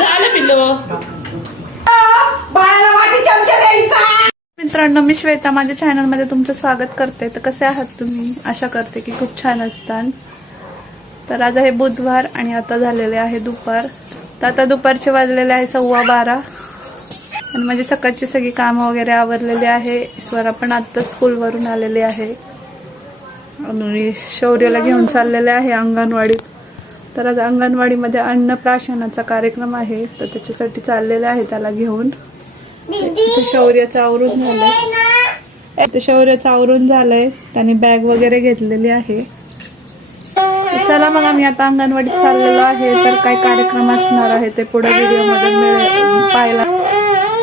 झालं पिल्लू. मित्रांनो, मी श्वेता माझ्या चॅनलमध्ये तुमचं स्वागत करते. तर कसे आहात तुम्ही? आशा करते की खूप छान असतात. तर आज आहे बुधवार आणि आता झालेले आहे दुपार. तर आता दुपारचे वाजलेले आहे 12:15 आणि माझी सकाळची सगळी कामं वगैरे आवरलेली आहे. स्वरा पण आता स्कूलवरून आलेले आहे आणि शौर्याला घेऊन चाललेले आहे अंगणवाडीत. तर आज अंगणवाडीमध्ये अन्नप्राशनाचा कार्यक्रम आहे, तर त्याच्यासाठी चाललेले आहे त्याला घेऊन. शौर्याचं आवरून झालंय, शौर्याचं आवरून झालंय, त्याने बॅग वगैरे घेतलेली आहे. चला मग आम्ही आता अंगणवाडीत चाललेलो आहे. तर काय कार्यक्रम असणार आहे ते पुढे व्हिडिओमध्ये पाहायला.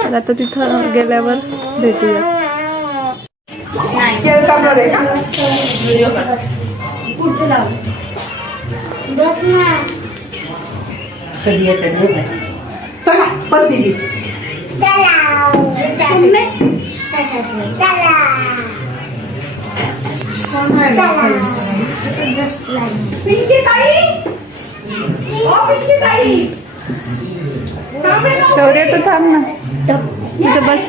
तर आता तिथं गेल्यावर भेटूया. शौर्य तर थांब ना, इथं बस,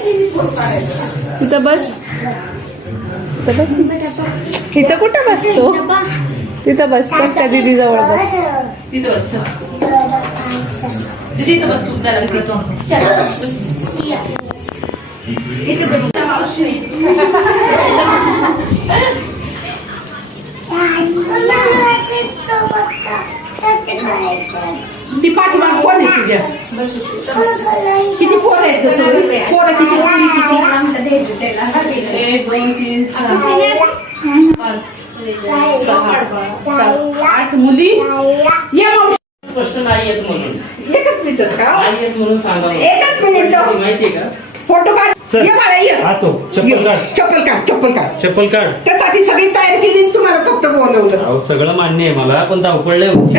इथं बस, इथं बस. इथं कुठं बसतो? तिथं बस, त्या दीदी जवळ बस. तिथं बस, तिथं बस. तू जरा इकडे तो. ती पाठीमाग कोण आहे तुझ्या? किती पोरं आहेत तसं? पोरं किती? मुली किती? 1 2 3 4 5 6 7 8 मुली. ये मग. स्पष्ट नाही येत म्हणून एकच मिनिट का? नाही येत म्हणून सांगा. एकच मिनिट. माहितीये का? फोटो काढ. ये बाळा, ये. हा तो चप्पल काढ. चप्पल काढ, चप्पल काढ. चप्पल काढ. त्यासाठी सगळी तयारी केली, तुम्हाला फक्त बोलवलं. अहो सगळं मान्य आहे मला, पण धावपळ लय होती.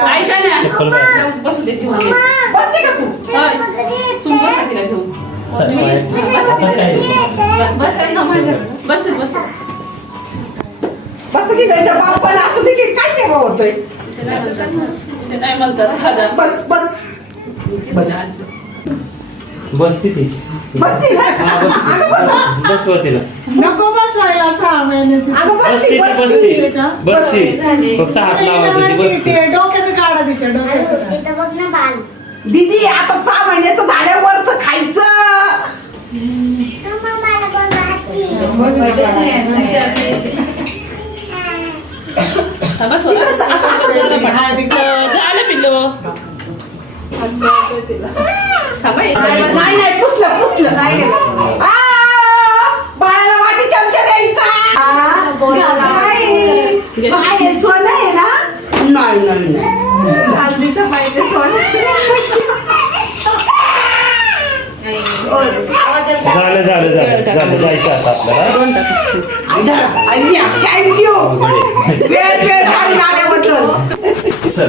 ऐका ना, चप्पल काढ. बसू दे घेऊन ये. बसते का तू? होय. तू बसा तिला घेऊन. बसा तिला. बसा ना माझ्या. बस बस. बस की त्याच्या बापाला असू दे की काय तेव्हा होतोय. ते नाही म्हणतात दादा. बस बस बसती ती. बसते ना. हा बसती. अगं बस. बसवा तिला. नको बसवायला 6 महिन्याची. अगं बसती बसते, ती बसते. बसती. फक्त हात लावायचा ती बसती. डोक्याचं काढा तिच्या डोक्याचं. दीदी आता 6 महिन्याचं झाल्यावरच खायचं. झालं पिल्लू. नाही नाही, पुसलं बाळाला वाटी चमचा द्यायचा. नाही, सोनं आहे ना? नाही नाही हल्दीचं पाहिजे सोन. झालं जायचं आता आपल्याला. थँक्यू. वेळ काढून आल्याबद्दल.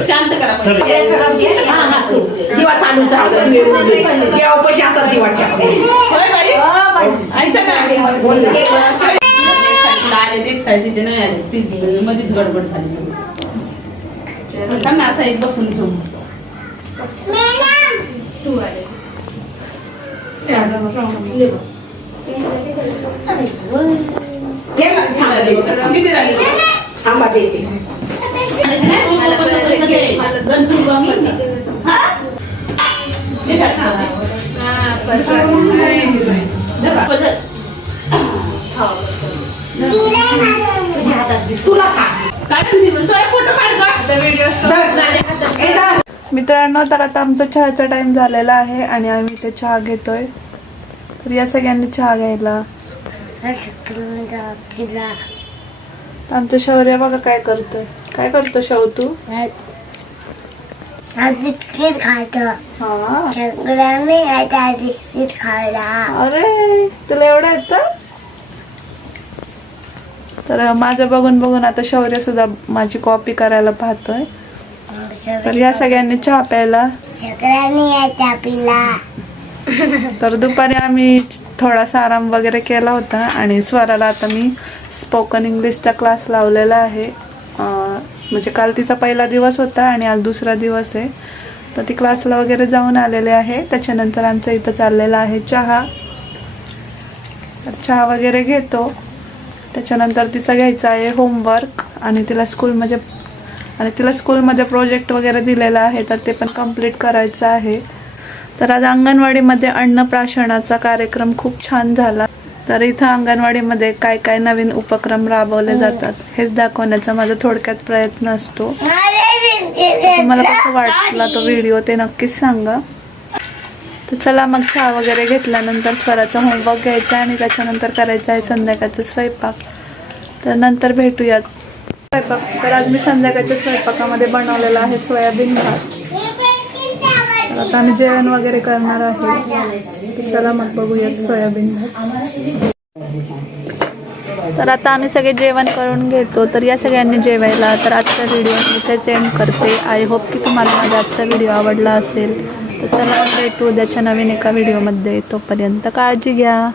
शांत करा. चल. दिवा चालू झालं. देवापाशी असा दिवा ठेवला. होय बाई. ऐका ना, आले एक साईडचे नाही आले, ती मध्येच गडबड झाली सगळं. थांब ना, असं एक बसून घेऊ. तू आले. किती झाली? थांबा देते. तुला खा. फोटो काढ. मित्रांनो, तर आता आमचा चहाचा टाइम झालेला आहे आणि आम्ही ते चहा घेतोय. तर या सगळ्यांनी चहा घ्यायला. आमचं शौर्य बघा काय करतोय. काय करतो शौ तू? बिस्किट खायचं. हा, सगळ्यांनी आता बिस्किट खायला. अरे तुला एवढं येतं? तर माझं बघून बघून आता शौर्य सुद्धा माझी कॉपी करायला पाहतोय. तर या सगळ्यांनी चहा प्यायला. सगळ्यांनी यायचा पिला. तर दुपारी आम्ही थोडासा आराम वगैरे केला होता आणि स्वराला आता मी स्पोकन इंग्लिशचा क्लास लावलेला आहे. म्हणजे काल तिचा पहिला दिवस होता आणि आज दुसरा दिवस आहे. तर ती क्लासला वगैरे जाऊन आलेले आहे. त्याच्यानंतर आमचं इथं चाललेला आहे चहा. तर चहा वगैरे घेतो. त्याच्यानंतर तिचा घ्यायचा आहे होमवर्क आणि तिला स्कूलमध्ये प्रोजेक्ट वगैरे दिलेला आहे तर ते पण कंप्लीट करायचं आहे. तर आज अंगणवाडीमध्ये अन्नप्राशनाचा कार्यक्रम खूप छान झाला. तर इथं अंगणवाडीमध्ये काय काय नवीन उपक्रम राबवले जातात हेच दाखवण्याचा माझा थोडक्यात प्रयत्न असतो. तुम्हाला कसं वाटला तो व्हिडिओ ते नक्कीच सांगा. तर चला मग चहा वगैरे घेतल्यानंतर स्वराचा होमवर्क घ्यायचा आणि त्याच्यानंतर करायचा आहे संध्याकाळचा स्वयंपाक. तर नंतर भेटूयात. स्वयंपाक तर आज मी संध्याकाळच्या स्वयंपाकामध्ये बनवलेला आहे सोयाबीन भात. तर आता आम्ही जेवण वगैरे करणार आहे. चला मग बघूयात सोयाबीन भात. तर आता आम्ही सगळे जेवण करून घेतो. तर या सगळ्यांनी जेवायला. तर आजचा व्हिडिओ इथेच एंड करते. आय होप की तुम्हाला माझा आजचा व्हिडिओ आवडला असेल. तर चला भेटू उद्याच्या नवीन एका व्हिडिओमध्ये. तोपर्यंत काळजी घ्या.